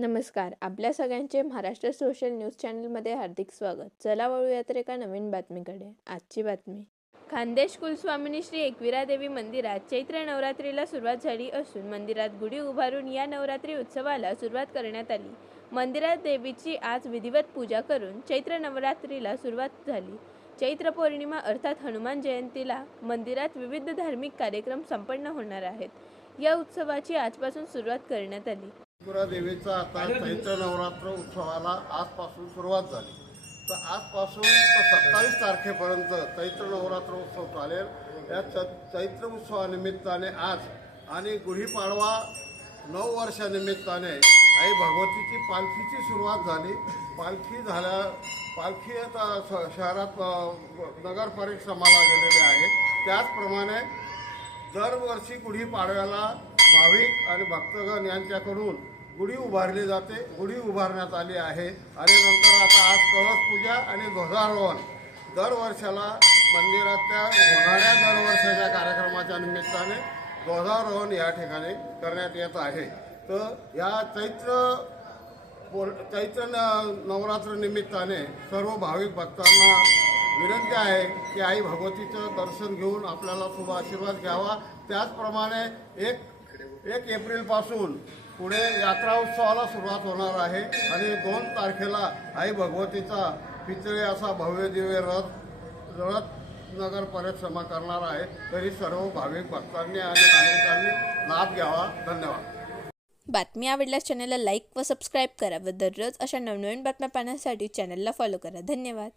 नमस्कार. आपल्या सगळ्यांचे महाराष्ट्र सोशल न्यूज चॅनलमध्ये हार्दिक स्वागत. चला वळूयात एका नवीन बातमीकडे. आजची बातमी. खान्देश कुलस्वामिनी श्री एकविरा देवी मंदिरात चैत्र नवरात्रीला सुरुवात झाली असून मंदिरात गुढी उभारून या नवरात्री उत्सवाला सुरुवात करण्यात आली. मंदिरात देवीची आज विधिवत पूजा करून चैत्र नवरात्रीला सुरुवात झाली. चैत्र पौर्णिमा अर्थात हनुमान जयंतीला मंदिरात विविध धार्मिक कार्यक्रम संपन्न होणार आहेत. या उत्सवाची आजपासून सुरुवात करण्यात आली. एकविरा देवीचा आता चैत्र नवरात्र उत्सवाला आजपासून सुरुवात झाली. तर आजपासून 27 तारखेपर्यंत चैत्र नवरात्र उत्सव चालेल. या चैत्र उत्सवानिमित्ताने आज आणि गुढीपाडवा 9 वर्षानिमित्ताने आई भगवतीची पालखीची सुरुवात झाली. पालखी आता शहरात नगर परिक्रमाला गेलेली आहे. त्याचप्रमाणे दरवर्षी गुढीपाडव्याला भाविक आणि भक्तगण यांच्याकडून गुढी उभारली जाते. गुढी उभारण्यात आली आहे आणि नंतर आता आज कळस पूजा आणि ध्वजारोहण दरवर्षाला मंदिराच्या होणाऱ्या दरवर्षाच्या कार्यक्रमाच्या निमित्ताने ध्वजारोहण या ठिकाणी करण्यात येत आहे. तर या चैत्र नवरात्र निमित्ताने सर्व भाविक भक्तांना विनंती आहे की आई भगवतीचं दर्शन घेऊन आपल्याला शुभ आशीर्वाद घ्यावा. त्याचप्रमाणे 1 एप्रिलपासून पुढे यात्रा उत्सवाला सुरुवात होणार आहे आणि 2 तारखेला आई भगवतीचा पितळे असा भव्य दिव्य रथ नगर परिक्रमा करणार आहे. तरी सर्व भाविक भक्तांनी आणि नागरिकांनी लाभ घ्यावा. धन्यवाद. बातमी आवडल्यास चॅनलला लाईक व सबस्क्राईब करा व दररोज अशा नवनवीन बातम्या पाहण्यासाठी चॅनलला फॉलो करा. धन्यवाद.